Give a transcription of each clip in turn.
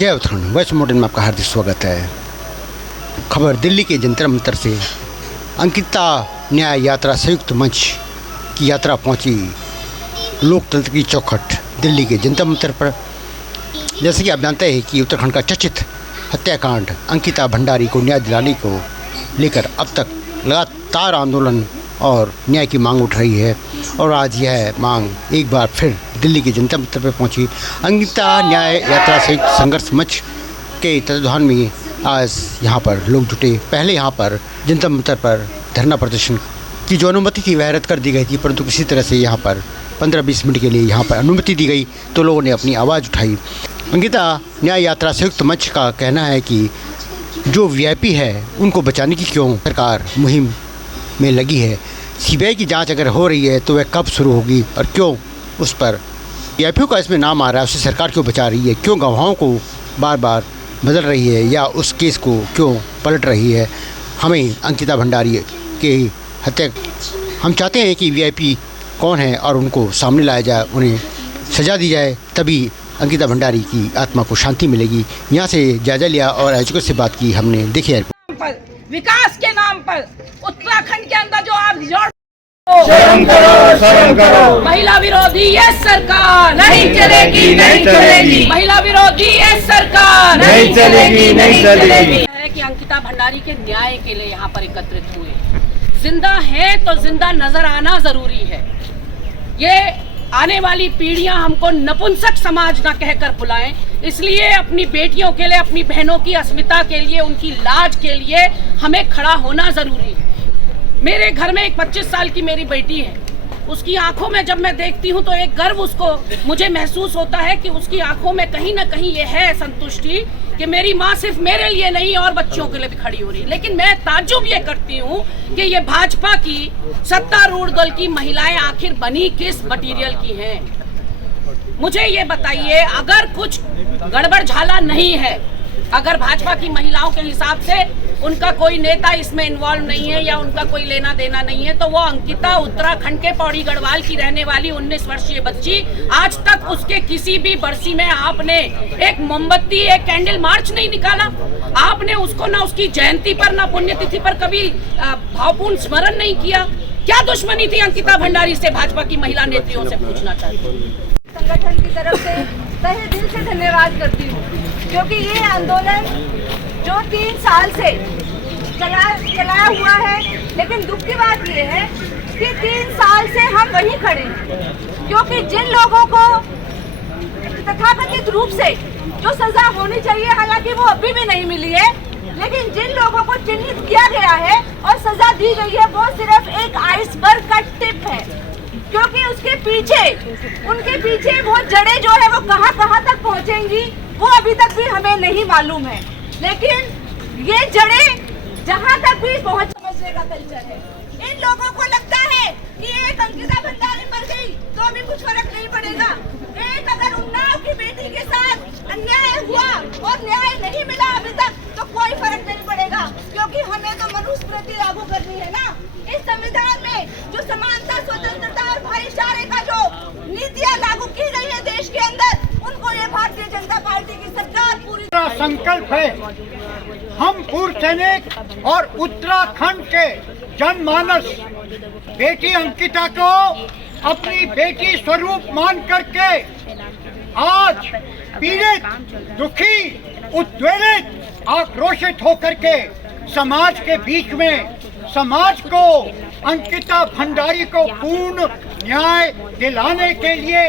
जय Uttarakhand voice modern में आपका हार्दिक स्वागत है। खबर दिल्ली के जंतर मंतर से अंकिता न्याय यात्रा संयुक्त मंच की यात्रा पहुंची लोकतंत्र की चौखट दिल्ली के जंतर मंतर पर। जैसे कि आप जानते हैं कि उत्तराखंड का चर्चित हत्याकांड अंकिता भंडारी को न्याय दिलाने को लेकर अब तक लगातार आंदोलन और न्याय की मांग उठ रही है और आज यह मांग एक बार फिर दिल्ली के जंतर मंतर पर पहुंची। अंकिता न्याय यात्रा संयुक्त संघर्ष मंच के तत्वाधान में आज यहाँ पर लोग जुटे। पहले यहाँ पर जंतर मंतर पर धरना प्रदर्शन की जो अनुमति थी वह रद्द कर दी गई थी, परंतु किसी तरह से यहाँ पर 15-20 मिनट के लिए यहाँ पर अनुमति दी गई तो लोगों ने अपनी आवाज़ उठाई। अंकिता न्याय यात्रा संयुक्त मंच का कहना है कि जो वीआईपी है उनको बचाने की क्यों सरकार मुहिम में लगी है। सीबीआई की जांच अगर हो रही है तो वह कब शुरू होगी और क्यों उस पर वीआईपी का इसमें नाम आ रहा है, उसे सरकार क्यों बचा रही है, क्यों गवाहों को बार बार बदल रही है या उस केस को क्यों पलट रही है। हमें अंकिता भंडारी के हत्या हम चाहते हैं कि वीआईपी कौन है और उनको सामने लाया जाए, उन्हें सज़ा दी जाए, तभी अंकिता भंडारी की आत्मा को शांति मिलेगी। यहाँ से जायजा लिया और आयोजकों से बात की हमने। देखिए विकास के नाम पर उत्तराखंड के अंदर जो आप शर्म करो। महिला विरोधी ये सरकार नहीं चलेगी। महिला विरोधी ये सरकार नहीं चलेगी। है कि अंकिता भंडारी के न्याय के लिए यहाँ पर एकत्रित हुए। जिंदा है तो जिंदा नजर आना जरूरी है। ये आने वाली पीढ़ियां हमको नपुंसक समाज ना कहकर बुलाएं, इसलिए अपनी बेटियों के लिए, अपनी बहनों की अस्मिता के लिए, उनकी लाज के लिए हमें खड़ा होना जरूरी है। मेरे घर में एक 25 साल की मेरी बेटी है, उसकी आंखों में जब मैं देखती हूँ तो एक गर्व उसको मुझे महसूस होता है कि उसकी आंखों में कहीं ना कहीं ये है संतुष्टि कि मेरी माँ सिर्फ मेरे लिए नहीं और बच्चों के लिए भी खड़ी हो रही। लेकिन मैं ताज्जुब ये करती हूँ कि ये भाजपा की सत्तारूढ़ दल की महिलाएं आखिर बनी किस मटीरियल की हैं। मुझे ये बताइए, अगर कुछ गड़बड़ झाला नहीं है, अगर भाजपा की महिलाओं के हिसाब से उनका कोई नेता इसमें इन्वॉल्व नहीं है या उनका कोई लेना देना नहीं है, तो वो अंकिता उत्तराखंड के पौड़ी गढ़वाल की रहने वाली 19 वर्षीय बच्ची, आज तक उसके किसी भी बरसी में आपने एक मोमबत्ती, एक कैंडल मार्च नहीं निकाला। आपने उसको ना उसकी जयंती पर ना पुण्यतिथि पर कभी भावपूर्ण स्मरण नहीं किया। क्या दुश्मनी थी अंकिता भंडारी से भाजपा की महिला नेत्रियों से पूछना चाहती हूँ। संगठन की तरफ से तहे दिल से धन्यवाद करती हूँ, क्योंकि ये आंदोलन जो 3 साल से चलाया हुआ है, लेकिन दुख की बात ये है कि 3 साल से हम वहीं खड़े हैं, क्योंकि जिन लोगों को तथाकथित रूप से जो सजा होनी चाहिए, हालांकि वो अभी भी नहीं मिली है, लेकिन जिन लोगों को चिन्हित किया गया है और सजा दी गई है, वो सिर्फ एक आइसबर्ग का टिप है, क्योंकि उसके पीछे, उनके पीछे वो जड़ें जो है वो कहां तक पहुंचेंगी वो अभी तक भी हमें नहीं मालूम है। लेकिन ये जड़ें जहां तक भी पहुंच, समझने का कल्चर है। इन लोगों को लगता है कि एक अंकिता भंडारी मर गई तो अभी कुछ फर्क नहीं पड़ेगा। एक अगर उन्नाव की बेटी के साथ अन्याय हुआ और न्याय नहीं मिला अभी तक, तो कोई फर्क नहीं पड़ेगा, क्योंकि हमें तो मनुस्मृति लागू करनी है ना। इस संविधान में जो समानता, स्वतंत्रता और भाईचारे का जो नीतियां लागू की गई है देश के अंदर, उनको ये भारतीय जनता पार्टी की सरकार पूरी संकल्प है। हम पूर्व सैनिक और उत्तराखंड के जनमानस बेटी अंकिता को अपनी बेटी स्वरूप मान करके आज पीड़ित, दुखी, उद्वेलित, आक्रोशित होकर के समाज के बीच में समाज को अंकिता भंडारी को पूर्ण न्याय दिलाने के लिए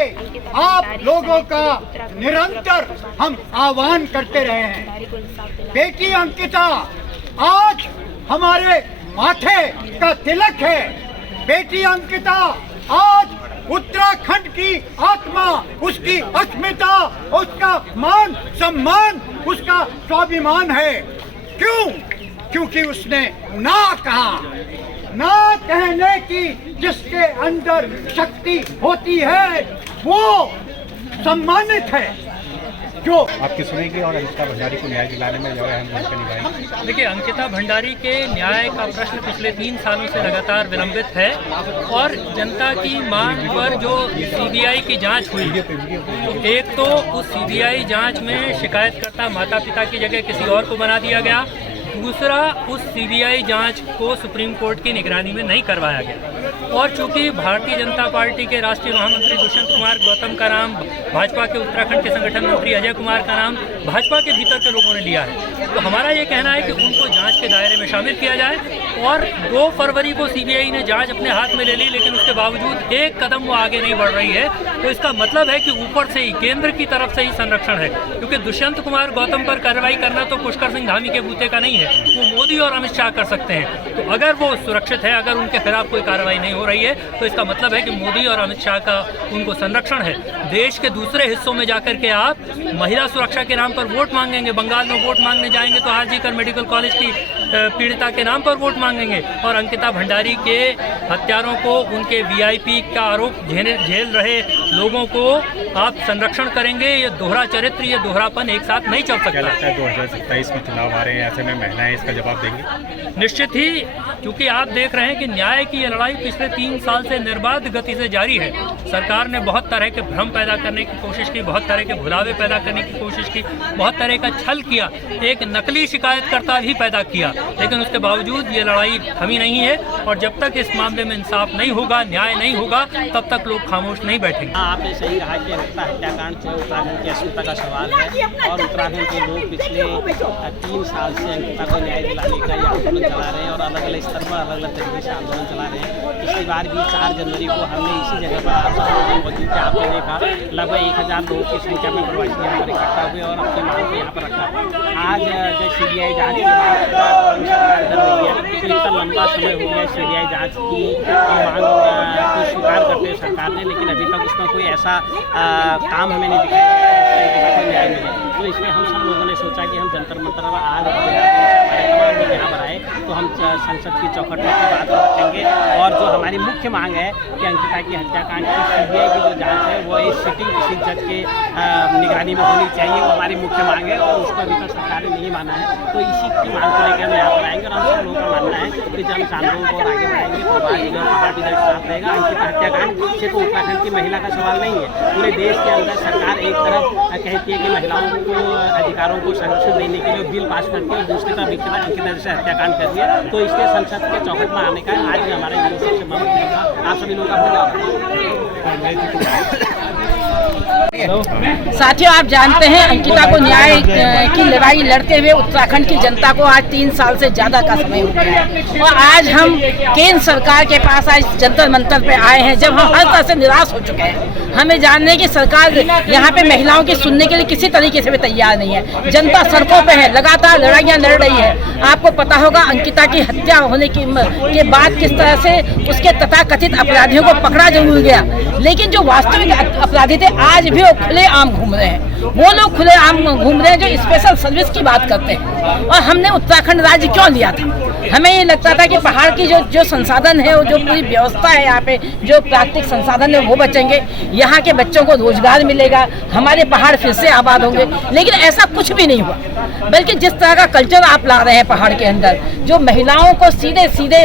आप लोगों का निरंतर हम आह्वान करते रहे हैं। बेटी अंकिता आज हमारे माथे का तिलक है। बेटी अंकिता आज उत्तराखंड की आत्मा, उसकी अस्मिता, उसका मान सम्मान, उसका स्वाभिमान है। क्यों? क्योंकि उसने ना कहा। ना कहने की जिसके अंदर शक्ति होती है वो सम्मानित है। जो आपकी सुनेगी और अंकिता भंडारी को न्याय दिलाने में जो है हम भूमिका निभाएंगे। देखिए, अंकिता भंडारी के न्याय का प्रश्न पिछले 3 सालों से लगातार विलंबित है और जनता की मांग पर जो सीबीआई की जांच हुई, एक तो उस सीबीआई जांच में शिकायतकर्ता माता पिता की जगह किसी और को बना दिया गया, दूसरा उस सीबीआई जांच को सुप्रीम कोर्ट की निगरानी में नहीं करवाया गया। और चूंकि भारतीय जनता पार्टी के राष्ट्रीय महामंत्री दुष्यंत कुमार गौतम का नाम, भाजपा के उत्तराखंड के संगठन मंत्री अजय कुमार का नाम भाजपा के भीतर के लोगों ने लिया है, तो हमारा ये कहना है कि उनको जांच के दायरे में शामिल किया जाए। और 2 फरवरी को सीबीआई ने जांच अपने हाथ में ले ली, लेकिन उसके बावजूद एक कदम वो आगे नहीं बढ़ रही है, तो इसका मतलब है कि ऊपर से ही, केंद्र की तरफ से ही संरक्षण है। क्योंकि दुष्यंत कुमार गौतम पर कार्रवाई करना तो पुष्कर सिंह धामी के बूते का नहीं है, वो मोदी और अमित शाह कर सकते हैं। तो अगर वो सुरक्षित है, अगर उनके खिलाफ कोई कार्रवाई नहीं हो रही है, तो इसका मतलब है कि मोदी और अमित शाह का उनको संरक्षण है। देश के दूसरे हिस्सों में जाकर के आप महिला सुरक्षा के नाम पर वोट मांगेंगे, बंगाल में वोट मांगने जाएंगे तो आरजीकर मेडिकल कॉलेज की पीड़िता के नाम पर वोट मांगेंगे, और अंकिता भंडारी के हत्यारों को, उनके वीआईपी का आरोप झेल रहे लोगों को आप संरक्षण करेंगे। ये दोहरा चरित्र, ये दोहरापन एक साथ नहीं चल सकता। लगता है 2027 में चुनाव आ रहे हैं, ऐसे में महिलाएं इसका जवाब देंगी? निश्चित ही, क्योंकि आप देख रहे हैं कि न्याय की ये लड़ाई पिछले 3 साल से निर्बाध गति से जारी है। सरकार ने बहुत तरह के भ्रम पैदा करने की कोशिश की, बहुत तरह के भुलावे पैदा करने की कोशिश की, बहुत तरह का छल किया, एक नकली शिकायतकर्ता भी पैदा किया, लेकिन उसके बावजूद ये लड़ाई थमी नहीं है। और जब तक इस मामले में इंसाफ नहीं होगा, न्याय नहीं होगा, तब तक लोग खामोश नहीं बैठेंगे। आपने सही कहा कि अंकिता हत्याकांड जो उत्तराखंड की अस्मिता का सवाल है, और उत्तराखंड के लोग पिछले 3 साल से अंकिता को न्याय दिलाने का ये आंदोलन चला रहे हैं और अलग अलग स्तर पर अलग अलग तरीके से आंदोलन चला रहे हैं। पिछली बार भी 4 जनवरी को हमने इसी जगह पर आप सब लोग मौजूद थे, आपने देखा लगभग 1000 लोगों की संख्या में प्रवासी यहाँ पर इकट्ठा हुए और अपनी मांग को यहाँ पर रखा। आज जब सीबीआई जाँच की मांग सरकार कर रही है, तो इतना लंबा समय हो गया सीबीआई जाँच की मांग को स्वीकार करते हुए सरकार ने, लेकिन अभी तक उसमें कोई ऐसा काम हमें नहीं दिखाया कोई न्याय मिले। तो इसमें हम सब लोगों ने सोचा कि हम जंतर मंतर आज तमाम लोग यहाँ पर आए तो हम संसद की चौखट में बात रखेंगे। और जो हमारी मुख्य मांग है कि अंकिता की हत्याकांड की सीबीआई की जो जांच है वो इस सिटिंग किसी जज के निगरानी में होनी चाहिए, वो हमारी मुख्य मांग है और उसको अभी तक सरकार ने नहीं माना है। तो इसी की मांग को लेकर हम यहाँ पर आएंगे और हम सब लोगों का मानना है कि जब हम आंदोलन को और आगे बढ़ाएंगे तो पहाड़ भी साथ रहेगा। अंकिता हत्याकांड सिर्फ उत्तराखंड की महिला का सवाल नहीं है, पूरे देश के अंदर सरकार एक तरफ कहती है कि महिलाओं को अधिकारों को संरक्षण देने के लिए बिल पास करती है और दूसरी तरफ अंकिता जैसे हत्याकांड कर दिया, तो इसलिए संसद के चौखट में आने का आज भी हमारे सबसे मांग आप सभी लोगों का साथियों, आप जानते हैं अंकिता को न्याय की लड़ाई लड़ते हुए उत्तराखंड की जनता को आज 3 साल से ज़्यादा का समय हो गया है और आज हम केंद्र सरकार के पास आज जंतर मंतर पे आए हैं, जब हम हर तरह से निराश हो चुके हैं। हमें जानने की सरकार यहाँ पे महिलाओं की सुनने के लिए किसी तरीके से भी तैयार नहीं है। जनता सड़कों पे है, लगातार लड़ाइयाँ लड़ रही है। आपको पता होगा अंकिता की हत्या होने के बाद किस तरह से उसके तथाकथित अपराधियों को पकड़ा जरूर गया, लेकिन जो वास्तविक अपराधी थे आज भी वो खुले आम घूम रहे हैं। वो लोग खुले आम घूम रहे हैं जो स्पेशल सर्विस की बात करते हैं। और हमने उत्तराखंड राज्य क्यों लिया था? हमें ये लगता था कि पहाड़ की जो संसाधन है, वो जो पूरी व्यवस्था है यहाँ पे, जो प्राकृतिक संसाधन है वो बचेंगे, यहाँ के बच्चों को रोजगार मिलेगा, हमारे पहाड़ फिर से आबाद होंगे। लेकिन ऐसा कुछ भी नहीं हुआ, बल्कि जिस तरह का कल्चर आप ला रहे हैं पहाड़ के अंदर, जो महिलाओं को सीधे सीधे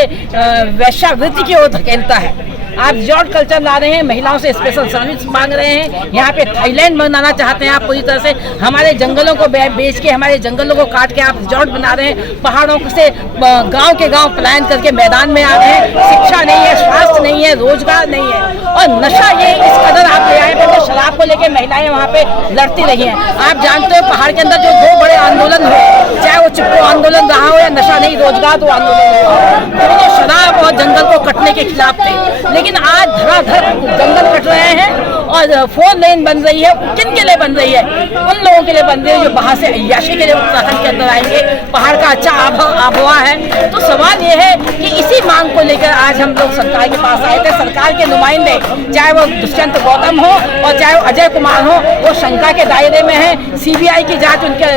वैश्यावृत्ति की ओर धकेलता है। आप रिजॉर्ट कल्चर ला रहे हैं, महिलाओं से स्पेशल सर्विस मांग रहे हैं, यहाँ पे थाईलैंड बनाना चाहते हैं आप पूरी तरह से। हमारे जंगलों को बेच के, हमारे जंगलों को काट के आप रिजॉर्ट बना रहे हैं। पहाड़ों से गांव के गांव पलायन करके मैदान में आ रहे हैं। शिक्षा नहीं है, स्वास्थ्य नहीं है, रोजगार नहीं है और नशा ये इस कदर आप ले आए थे। तो शराब को लेकर महिलाएं वहाँ पे लड़ती रही हैं। आप जानते हो पहाड़ के अंदर जो 2 बड़े आंदोलन हुए, चाहे वो चिपको आंदोलन रहा हो या नशा नहीं रोजगार तो आंदोलन हुआ, दोनों शराब और जंगल को कटने के खिलाफ थे। लेकिन आज धड़ाधड़ जंगल कट रहे हैं और 4 लेन बन रही है। किन के लिए बन रही है? उन लोगों के लिए बन रही है जो बाहर से अय्याशी के लिए उत्तराखंड के अंदर आएंगे। पहाड़ का अच्छा आबहवा है। तो सवाल ये है कि इसी मांग को लेकर आज हम लोग सरकार के पास आए थे। सरकार के नुमाइंदे, चाहे वो दुष्यंत गौतम हो और चाहे वो अजय कुमार हो, वो शंका के दायरे में है। सीबीआई की जांच उनके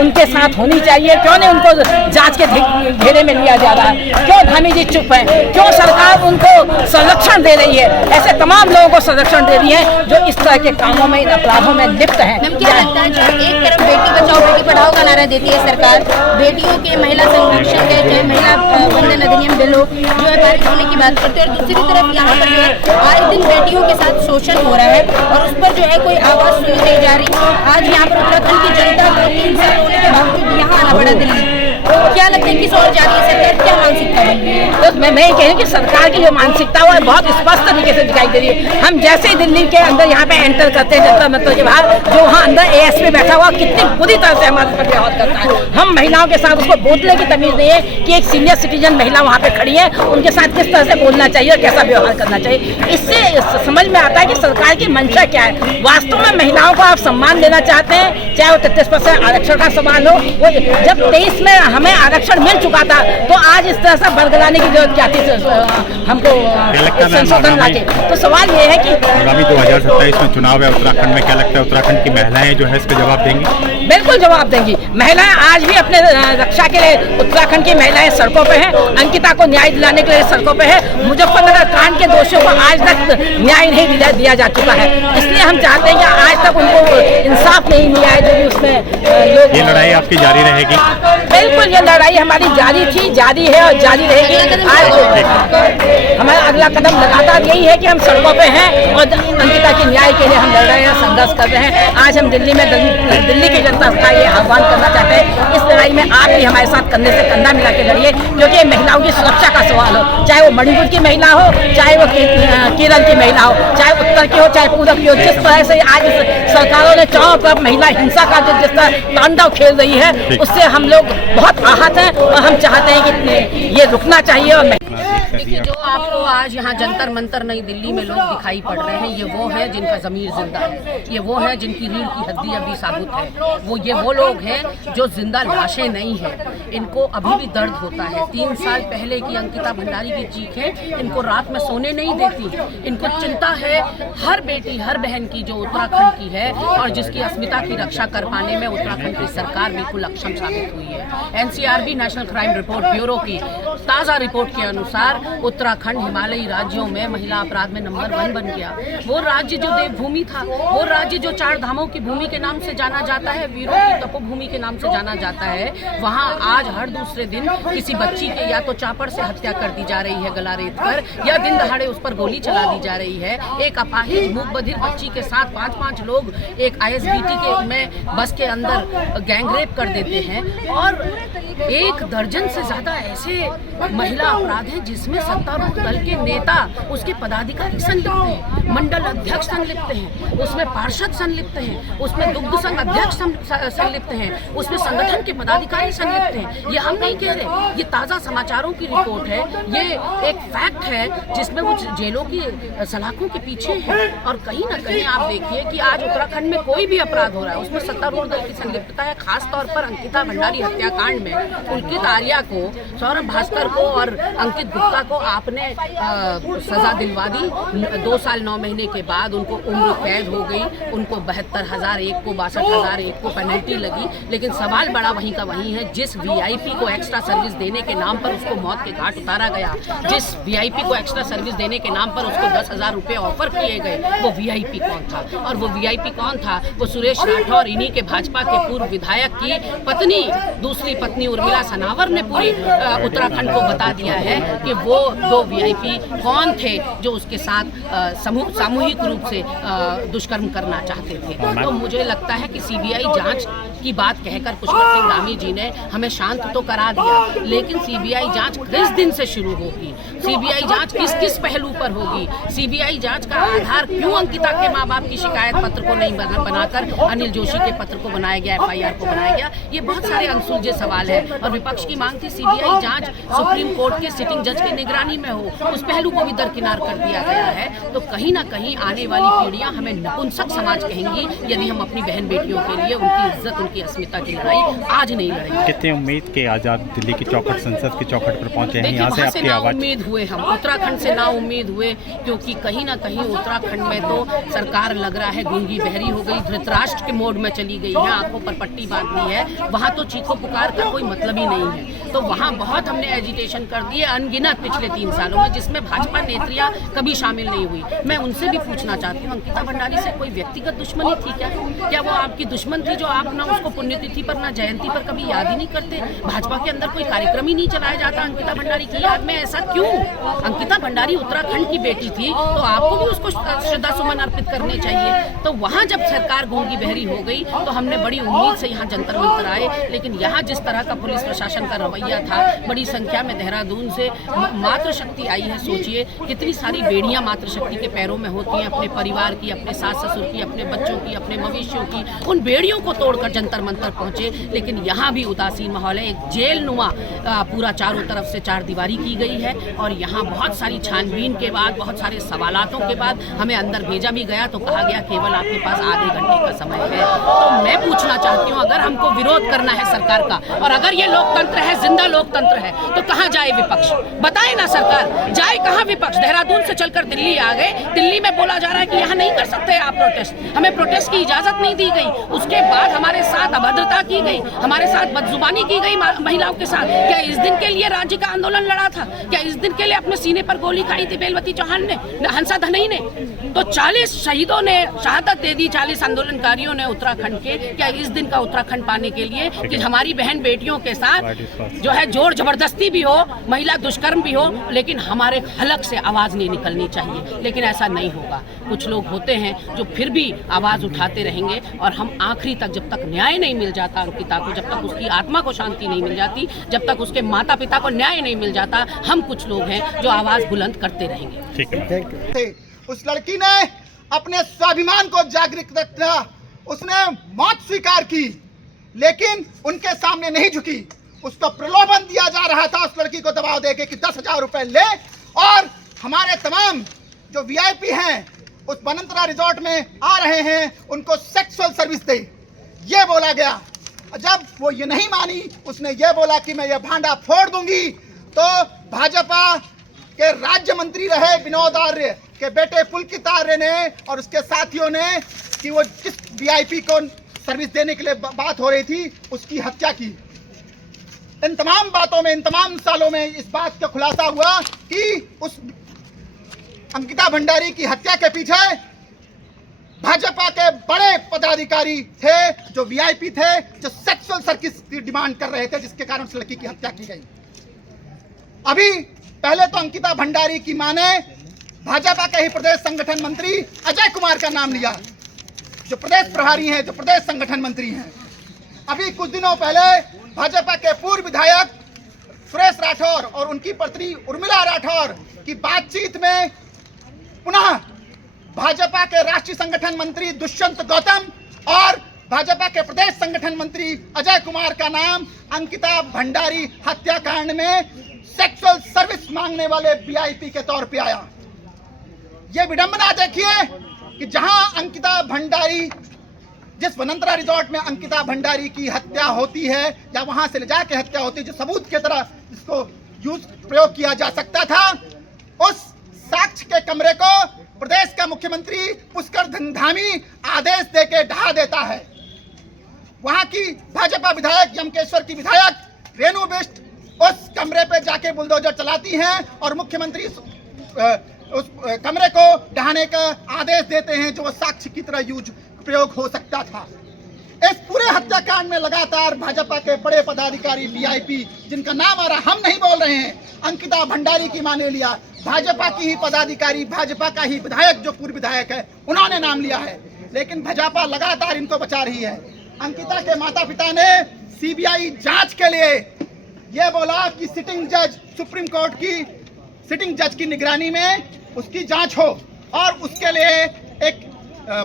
उनके साथ होनी चाहिए। क्यों नहीं उनको जांच के घेरे में लिया जा रहा है? क्यों धामी जी चुप है? क्यों सरकार उनको संरक्षण दे रही है? ऐसे तमाम लोगों को संरक्षण दे रही है जो इस तरह के कामों में, इन अपराधों में लिप्त हैं। क्या लगता है, जो एक तरफ बेटी बचाओ बेटी पढ़ाओ का नारा देती है सरकार, बेटियों के महिला संरक्षण के, जो महिला वंदन अधिनियम बिल हो जो है पारित होने की बात करते हैं, और दूसरी तरफ यहाँ पर जो है आए दिन बेटियों के साथ शोषण हो रहा है और उस पर जो है कोई आवाज सुनी नहीं जा रही। आज यहाँ पर उत्तराखंड की जनता को 3 साल होने के बावजूद यहाँ आना पड़ा दिल्ली। क्या लगता है किस और जा रही है सरकार, क्या मानसिकता बन रही है? तो मैं ये कह रही हूँ कि सरकार की जो मानसिकता है बहुत स्पष्ट तरीके से दिखाई दे रही है। हम जैसे ही दिल्ली के अंदर यहाँ पे एंटर करते हैं जनता मंत्र के बाहर, जो वहाँ अंदर एएसपी बैठा हुआ कितनी बुरी तरह से हमारे पर व्यवहार करता है। हम महिलाओं के साथ उसको बोलने की तमीज नहीं है कि एक सीनियर सिटीजन महिला वहाँ पे खड़ी है, उनके साथ किस तरह से बोलना चाहिए और कैसा व्यवहार करना चाहिए। इससे समझ में आता है कि सरकार की मंशा क्या है। वास्तव में महिलाओं को आप सम्मान देना चाहते हैं, चाहे वो 33% आरक्षण का सवाल हो। वो जब 23 में हमें आरक्षण मिल चुका था तो आज इस तरह से बरगलाने की जरूरत क्या थी हमको संशोधन लाके? तो सवाल ये है कि आगामी 2027 में चुनाव है उत्तराखंड में, क्या लगता है उत्तराखंड की महिलाएं जो है इसका जवाब देंगी? बिल्कुल जवाब देंगी। महिलाएं आज भी अपने रक्षा के लिए उत्तराखंड की महिलाएं सड़कों पे हैं। अंकिता को न्याय दिलाने के लिए सड़कों पे है। मुजफ्फरनगर कांड के दोषियों को आज तक न्याय नहीं दिया जा चुका है। इसलिए हम चाहते हैं कि आज तक उनको इंसाफ नहीं मिला है। जो भी उसमें लोग, ये लड़ाई आपकी जारी रहेगी? बिल्कुल, ये लड़ाई हमारी जारी थी, जारी है और जारी रहेगी। हमारा अगला कदम लगातार यही है कि हम सड़कों पे हैं और अंकिता के न्याय के लिए हम लड़ रहे हैं, संघर्ष कर रहे हैं। आज हम दिल्ली में दिल्ली की जनता का ये आह्वान करना चाहते हैं, इस लड़ाई में आप भी हमारे साथ कंधे से कंधा मिला के लड़िए, क्योंकि महिलाओं की सुरक्षा का सवाल हो, चाहे वो मणिपुर की महिला हो, चाहे वो केरल की महिला हो, चाहे उत्तर की हो, चाहे पूरब की हो। जिस तरह से आज सरकारों ने चारों तरफ महिला हिंसा का जिस तरह तांडव खेल रही है, उससे हम लोग बहुत आहत हैं और हम चाहते हैं कि ये रुकना चाहिए। और देखिए, जो आपको आज यहाँ जंतर मंतर नई दिल्ली में लोग दिखाई पड़ रहे हैं, ये वो है जिनका ज़मीर जिंदा है, ये वो है जिनकी रीढ़ की हड्डी अभी साबुत है। ये वो लोग हैं जो जिंदा लाशें नहीं हैं। इनको अभी भी दर्द होता है। 3 साल पहले की अंकिता भंडारी की चीखें इनको रात में सोने नहीं देती। इनको चिंता है हर बेटी, हर बहन की जो उत्तराखंड की है और जिसकी अस्मिता की रक्षा कर पाने में उत्तराखंड की सरकार बिल्कुल अक्षम साबित हुई है। NCRB national crime report bureau की ताज़ा रिपोर्ट के अनुसार उत्तराखंड हिमालयी राज्यों में महिला अपराध में नंबर 1 बन गया। वो राज्य जो देवभूमि था, वो राज्य जो 4 धामों की भूमि के नाम से जाना जाता है, वीरों की तपोभूमि के नाम से जाना जाता है, वहाँ आज हर दूसरे दिन किसी बच्ची के या तो चापड़ से हत्या कर दी जा रही है गला रेत कर, या दिन दहाड़े उस पर गोली चला दी जा रही है। एक अपाहिज मूक बधिर बच्ची के साथ 5-5 लोग एक ISBT के में बस के अंदर गैंगरेप कर देते हैं। और 1 दर्जन से ज्यादा ऐसे महिला अपराध हैं जिसमें सत्तारूढ़ दल के नेता, उसके पदाधिकारी संलिप्त हैं, मंडल अध्यक्ष संलिप्त हैं, उसमें पार्षद संलिप्त हैं, उसमें दुग्ध संघ अध्यक्ष संलिप्त हैं, उसमें संगठन के पदाधिकारी संलिप्त हैं। ये हम नहीं कह रहे, ये ताज़ा समाचारों की रिपोर्ट है, ये एक फैक्ट है जिसमें वो जेलों की सलाखों के पीछे है। और कहीं ना कहीं आप देखिए कि आज उत्तराखंड में कोई भी अपराध हो रहा है उसमें सत्तारूढ़ दल की संलिप्तता है। खासतौर पर अंकिता भंडारी हत्याकांड में पुलकित आर्या को, सौरभ भास्कर को और अंकित गुप्ता को आपने सजा दिलवा दी। 2 साल 9 महीने के बाद उनको उम्र कैद हो गई, उनको 72,000 एक को 62,000 एक को पेनल्टी लगी। लेकिन सवाल बड़ा वहीं का वहीं है, जिस VIP को एक्स्ट्रा सर्विस देने के नाम पर उसको मौत के घाट उतारा गया, जिस VIP को एक्स्ट्रा सर्विस देने के नाम पर उसको 10,000 रुपये ऑफर किए गए, वो VIP कौन था? और वो VIP कौन था? वो सुरेश राठौर, इन्हीं के भाजपा के पूर्व विधायक की पत्नी, दूसरी पत्नी उर्मिला सनावर ने पूरी उत्तराखंड को बता दिया है कि वो 2 VIP कौन थे जो उसके साथ सामूहिक रूप से दुष्कर्म करना चाहते थे। तो मुझे लगता है कि CBI जांच की बात कहकर पुष्कर सिंह धामी जी ने हमें शांत तो करा दिया, लेकिन CBI जांच किस दिन से शुरू होगी? CBI जांच किस किस पहलू पर होगी? CBI जांच का आधार क्यों अंकिता के माँ बाप की शिकायत पत्र को नहीं बनाकर अनिल जोशी के पत्र को बनाया गया, FIR को बनाया गया? ये बहुत सारे अनसुलझे सवाल है। और विपक्ष की मांग थी CBI जांच सुप्रीम कोर्ट के सिटिंग जज की निगरानी में हो, उस पहलू को भी दरकिनार कर दिया गया है। तो कहीं ना कहीं आने वाली पीढ़ियां हमें नपुंसक समाज कहेंगी यदि हम अपनी बहन बेटियों के लिए उनकी इज्जत, की अस्मिता की लड़ाई आज नहीं लड़ेंगे। कितनी उम्मीद के आज़ाद दिल्ली की चौखट, संसद की चौखट पर पहुंचे हैं? देखिए, यहाँ से वहाँ से आपकी ना आवाज़ उम्मीद हुए हम, उत्तराखंड से ना उम्मीद हुए, क्योंकि कहीं ना कहीं उत्तराखंड में तो सरकार लग रहा है गूंगी बहरी हो गई, धृतराष्ट्र के मोड में चली गई है, आंखों पर पट्टी बांधनी है। वहाँ तो चीखो पुकार का कोई मतलब ही नहीं है। तो वहाँ बहुत हमने एजिटेशन कर दी है अनगिनत पिछले 3 सालों में, जिसमें भाजपा नेत्रियाँ कभी शामिल नहीं हुई। मैं उनसे भी पूछना चाहती हूँ, अंकिता भंडारी से कोई व्यक्तिगत दुश्मनी थी क्या वो आपकी दुश्मन थी जो आप ना उसको पुण्यतिथि पर ना जयंती पर कभी याद ही नहीं करते? भाजपा के अंदर कोई कार्यक्रम ही नहीं चलाया जाता अंकिता भंडारी की याद में, ऐसा क्यों? अंकिता भंडारी उत्तराखंड की बेटी थी तो आपको भी उसको श्रद्धा सुमन अर्पित करने चाहिए। तो वहाँ जब सरकार गूंगी बहरी हो गई तो हमने बड़ी उम्मीद से यहाँ जंतर मंतर आए, लेकिन यहाँ जिस तरह का पुलिस प्रशासन का रवैया था, बड़ी संख्या में देहरादून से मातृशक्ति आई है। सोचिए कितनी सारी बेड़ियाँ मातृशक्ति के पैरों में होती हैं, अपने परिवार की, अपने सास ससुर की, अपने बच्चों की, अपने मवेशियों की, उन बेड़ियों को तोड़कर जंतर मंतर पहुंचे। लेकिन यहाँ भी उदासीन माहौल है, एक जेल नुमा पूरा चारों तरफ से चार दीवारी की गई है। और यहाँ बहुत सारी छानबीन के बाद, बहुत सारे सवालातों के बाद हमें अंदर भेजा भी गया तो कहा गया केवल आपके पास आधे घंटे का समय है। तो मैं पूछना चाहती हूँ, अगर हमको विरोध करना है सरकार का, और अगर ये लोकतंत्र है, जिंदा लोकतंत्र है, तो कहाँ जाए विपक्ष? बताए ना सरकार, जाए कहाँ विपक्ष? देहरादून से चलकर दिल्ली आ गए, दिल्ली में बोला जा रहा है कि यहाँ नहीं कर सकते आप प्रोटेस्ट, हमें प्रोटेस्ट की इजाजत नहीं दी गई। उसके बाद हमारे साथ अभद्रता की गई, हमारे साथ बदजुबानी की गई महिलाओं के साथ। क्या इस दिन के लिए राज्य का आंदोलन लड़ा था? क्या इस दिन के लिए अपने सीने पर गोली खाई थी बेलवती चौहान ने, हंसा धनई ने? तो 40 शहीदों ने शहादत दे दी, 40 आंदोलनकारियों ने उत्तराखंड के। क्या इस दिन का उत्तराखंड पाने के लिए कि हमारी बहन बेटियों के साथ जो है जोर जबरदस्ती भी हो, महिला दुष्कर्म भी हो, लेकिन हमारे हलक से आवाज नहीं निकलनी चाहिए? लेकिन ऐसा नहीं होगा। कुछ लोग होते हैं जो फिर भी आवाज उठाते रहेंगे, और हम आखिरी तक, जब तक न्याय नहीं मिल जाता अंकिता को, जब तक उसकी आत्मा को शांति नहीं मिल जाती, जब तक उसके माता पिता को न्याय नहीं मिल जाता, हम कुछ लोग हैं जो आवाज बुलंद करते रहेंगे। ठीक है। उस लड़की ने अपने स्वाभिमान को जागृत रखा, उसने मौत स्वीकार की, लेकिन उनके सामने नहीं झुकी। उसको प्रलोभन दिया जा रहा था उस लड़की को दबाव देके कि 10,000 रुपए ले और हमारे तमाम जो वीआईपी हैं उस बनंतरा रिजॉर्ट में आ रहे हैं, उनको सेक्सुअल सर्विस दे, ये बोला गया। जब वो ये नहीं मानी, उसने ये बोला कि मैं ये भांडा फोड़ दूंगी, तो भाजपा के राज्य मंत्री रहे विनोद आर्य के बेटे पुलकित आर्य ने और उसके साथियों ने, कि वो किस वीआईपी को सर्विस देने के लिए बात हो रही थी, उसकी हत्या की। इन तमाम बातों में, इन तमाम सालों में इस बात का खुलासा हुआ कि उस अंकिता भंडारी की हत्या के पीछे भाजपा के बड़े पदाधिकारी थे, जो वीआईपी थे, जो सेक्सुअल सर्विस की डिमांड कर रहे थे, जिसके कारण उस लड़की की हत्या की गई। अभी पहले तो अंकिता भंडारी की मां ने भाजपा के ही प्रदेश संगठन मंत्री अजय कुमार का नाम लिया, जो प्रदेश प्रभारी हैं, जो प्रदेश संगठन मंत्री हैं। अभी कुछ दिनों पहले भाजपा के पूर्व विधायक सुरेश राठौर और उनकी पत्नी उर्मिला राठौर की बातचीत में पुनः भाजपा के राष्ट्रीय संगठन मंत्री दुष्यंत गौतम और भाजपा के प्रदेश संगठन मंत्री अजय कुमार का नाम अंकिता भंडारी हत्याकांड में सेक्सुअल सर्विस मांगने वाले वीआईपी के तौर पे आया। ये विडंबना देखिए कि जहां अंकिता भंडारी, जिस बनंतरा रिजॉर्ट में अंकिता भंडारी की हत्या होती है या वहां से ले जाके हत्या होती है, जो सबूत की तरह इसको प्रयोग किया जा सकता था, उस साक्ष्य के कमरे को प्रदेश का मुख्यमंत्री पुष्कर धंधामी आदेश देके ढहा देता है। वहां की भाजपा विधायक, यमकेश्वर की विधायक रेणु बिष्ट उस कमरे पे जाके बुलडोजर चलाती हैं और मुख्यमंत्री उस कमरे को ढहाने का आदेश देते हैं, जो साक्ष्य की तरह प्रयोग हो सकता था। इस पूरे हत्याकांड में लगातार भाजपा के बड़े पदाधिकारी वीआईपी, जिनका नाम आ रहा हम नहीं बोल रहे हैं, अंकिता भंडारी की माने लिया, भाजपा की ही पदाधिकारी, भाजपा का ही विधायक जो पूर्व विधायक है, उन्होंने नाम लिया है, लेकिन भाजपा लगातार इनको बचा रही है। अंकिता के माता पिता ने सीबीआई जांच के लिए यह बोला कि सिटिंग जज, सुप्रीम कोर्ट की सिटिंग जज की निगरानी में उसकी जांच हो, और उसके लिए एक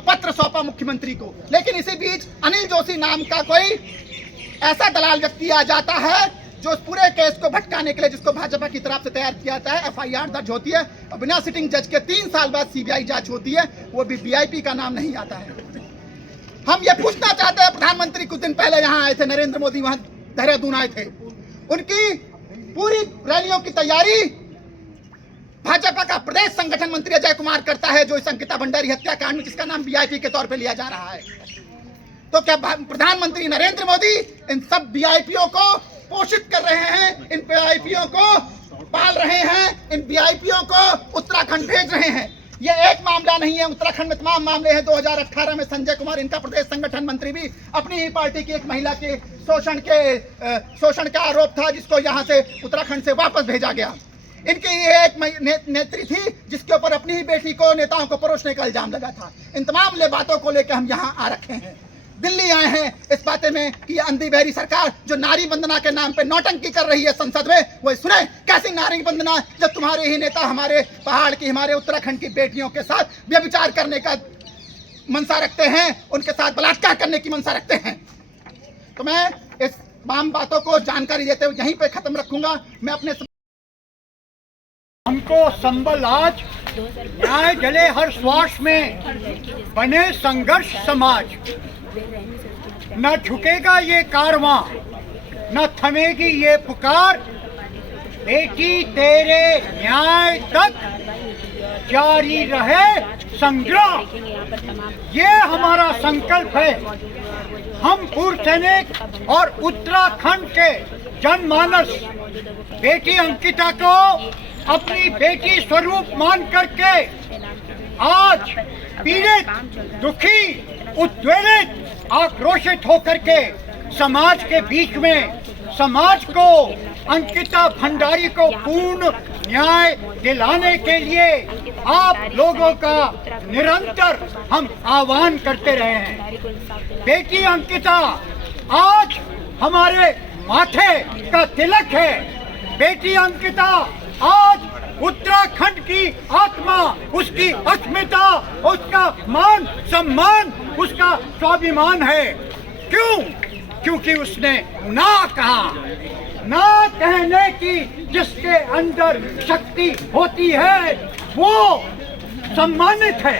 पत्र सौंपा मुख्यमंत्री को। लेकिन इसी बीच अनिल जोशी नाम का कोई ऐसा दलाल व्यक्ति आ जाता है जो इस पूरे केस को भटकाने के लिए, जिसको भाजपा की तरफ से तैयार किया जाता है, एफआईआर दर्ज होती है और बिना सिटिंग जज के 3 साल बाद सीबीआई जांच होती है, वो भी वीआईपी का नाम नहीं आता है। हम ये पूछना चाहते हैं, प्रधानमंत्री कुछ दिन पहले यहाँ आए थे, नरेंद्र मोदी वहां देहरादून आए थे, उनकी पूरी रैलियों की तैयारी भाजपा का प्रदेश संगठन मंत्री अजय कुमार करता है, जो इस अंकिता भंडारी हत्याकांड में जिसका नाम वीआईपी के तौर पे लिया जा रहा है। तो क्या प्रधानमंत्री नरेंद्र मोदी इन सब वीआईपीओ को पोषित कर रहे हैं, इन वीआईपीओ को पाल रहे हैं, इन वीआईपीओ को उत्तराखंड भेज रहे हैं? ये एक मामला नहीं है, उत्तराखंड में तमाम मामले हैं। 2018 में संजय कुमार, इनका प्रदेश संगठन मंत्री, भी अपनी ही पार्टी की एक महिला के शोषण का आरोप था, जिसको यहाँ से उत्तराखंड से वापस भेजा गया। इनकी ये एक नेत्री थी जिसके ऊपर अपनी ही बेटी को नेताओं को परोसने का इल्जाम लगा था। इन तमाम बातों को लेकर हम यहाँ आ रखे हैं, दिल्ली आए हैं इस बातें में कि अंधी बहरी सरकार जो नारी वंदना के नाम पे नौटंकी कर रही है संसद में, वो सुने कैसी नारी वंदना, जब तुम्हारे ही नेता हमारे पहाड़ की, हमारे उत्तराखंड की बेटियों के साथ व्यभिचार करने का मनसा रखते हैं, उनके साथ बलात्कार करने की मनसा रखते हैं। तो मैं इस तमाम बातों को जानकारी देते हुए यहीं पे खत्म रखूंगा। मैं अपने हमको संबल आज न्याय जले हर श्वास में, बने संघर्ष समाज, न झुकेगा ये कारवां, न थमेगी ये पुकार, बेटी तेरे न्याय तक जारी रहे संग्राम। ये हमारा संकल्प है। हम पूर्व सैनिक और उत्तराखंड के जनमानस बेटी अंकिता को अपनी बेटी स्वरूप मान करके आज पीड़ित, दुखी, उद्वेलित, आक्रोशित होकर के समाज के बीच में समाज को, अंकिता भंडारी को पूर्ण न्याय दिलाने के लिए आप लोगों का निरंतर हम आह्वान करते रहे हैं। बेटी अंकिता आज हमारे माथे का तिलक है। बेटी अंकिता आज उत्तराखंड की आत्मा, उसकी अस्मिता, उसका मान सम्मान, उसका स्वाभिमान है। क्यों? क्योंकि उसने ना कहा। ना कहने की जिसके अंदर शक्ति होती है वो सम्मानित है।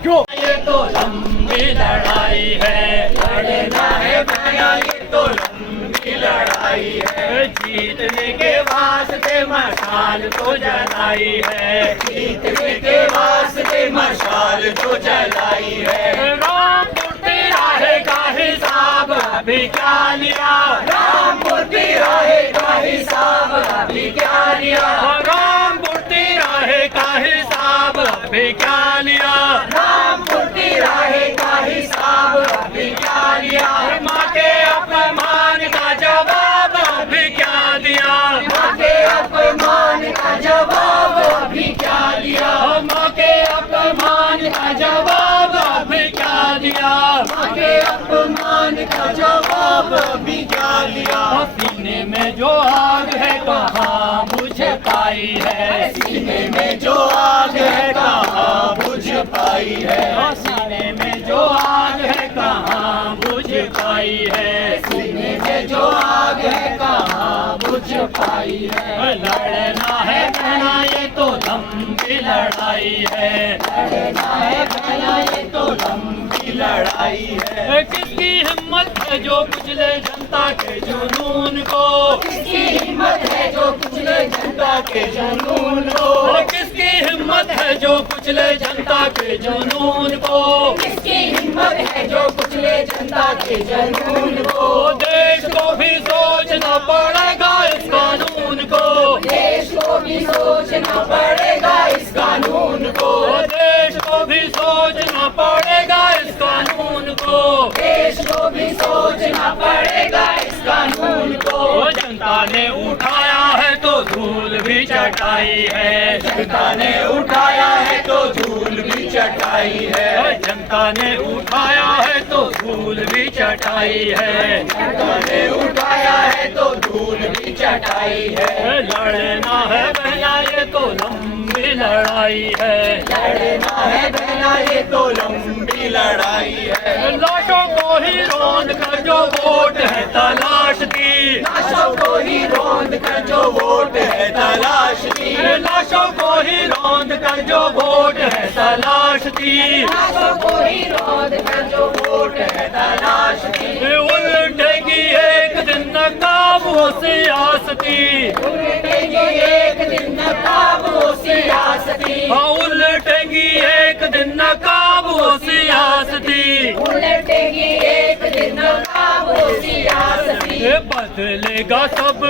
जो ये तो लंबी लड़ाई है, लड़ना है भैया, ये तो लंबी लड़ाई है। जीतने के वास्ते मशाल तो जलाई है, जीतने के वास्ते मशाल तो जलाई है। रामपुर तिराहे का हिसाब अभी क्या लिया, रामपुर तिराहे का हिसाब अभी क्या लिया, रामपुर तिराहे का हिसाब अभी क्या लिया, रामपुर तिराहे का हिसाब अभी क्या लिया। माँ के अपमान का जवाब अभी क्या दिया, माँ के अपमान का जवाब अभी क्या दिया, माँ के अपमान का जवाब अभी क्या दिया, माँ के अपमान का जवाब अभी क्या दिया। सीने में जो आग है कहाँ बुझ पाई है, सीने में जो आग है कहाँ बुझ पाई है, सीने में जो आग है कहाँ बुझ पाई है, सीने में जो आग है कहाँ बुझ पाई है। लड़ना है बहना ये तो लंबी लड़ाई है, लड़ना है बहना ये तो लंबी लड़ाई है। किसकी हिम्मत है जो कुचले जनता के जुनून को, किसकी हिम्मत है जो कुचले जनता के जुनून को, किसकी हिम्मत है जो कुचले जनता के जुनून को, किसकी हिम्मत है जो कुचले जनता के जुनून को। देश को भी सोचना पड़ेगा इस कानून को, देश को भी सोचना पड़ेगा इस कानून को, देश को भी सोचना पड़ेगा इस कानून को, देश को भी सोचना पड़ेगा इस कानून को। जनता ने उठाया है तो धूल भी चटाई है, जनता ने उठाया है तो धूल भी चटाई है, जनता ने उठाया है तो धूल भी चटाई है, जनता ने उठाया है तो धूल भी चटाई है। लड़ना है बहना ये तो लंबी लड़ाई है, लड़ना है बहना ये तो लंबी लड़ाई है। लाशों को ही रोंद कर जो वोट है तलाश की, लाशों को ही रोंद कर जो वोट है तलाश थी, लाशों को ही रौंद कर जो वोट है तलाश थी, लाशों को ही रौंद कर जो वोट है तलाश थी, उलटेगी एक दिन नकाब वो सियासती, उलटेगी एक दिन नकाब वो सियासती, उलटेगी एक दिन नकाब वो सियासती, उलटेगी एक दिन नकाब वो सियासती, बदलेगा सब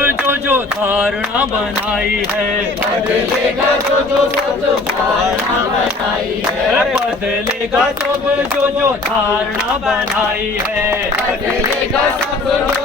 जो धारणा बनाई है, बदलेगा जो सब धारणा बनाई है, बदलेगा सब जो धारणा बनाई है, बदलेगा सब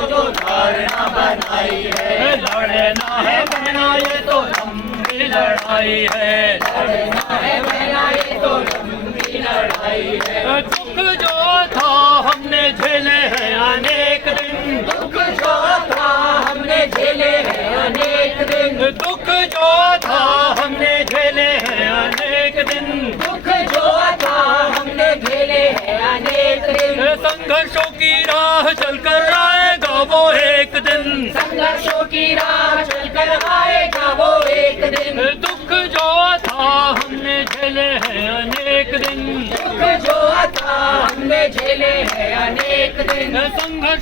जो धारणा बनाई है, लड़ना है बहना ये तो लंबी लड़ाई है, लड़ना है बहना ये तो लंबी लड़ाई है, दुख जो था हमने झेले हैं अनेक दिन, दुख जो था हमने झेले हैं अनेक दिन, दुख जो था हमने झेले हैं अनेक दिन, दुख जो था हमने झेले हैं अनेक दिन, संघर्षों की राह चलकर आएगा वो एक दिन, संघर्षों की राह चलकर आएगा वो एक दिन, दुख जो था हमने झेले हैं अनेक दिन, दुख जो था हमने झेले हैं अनेक दिन, संघर्ष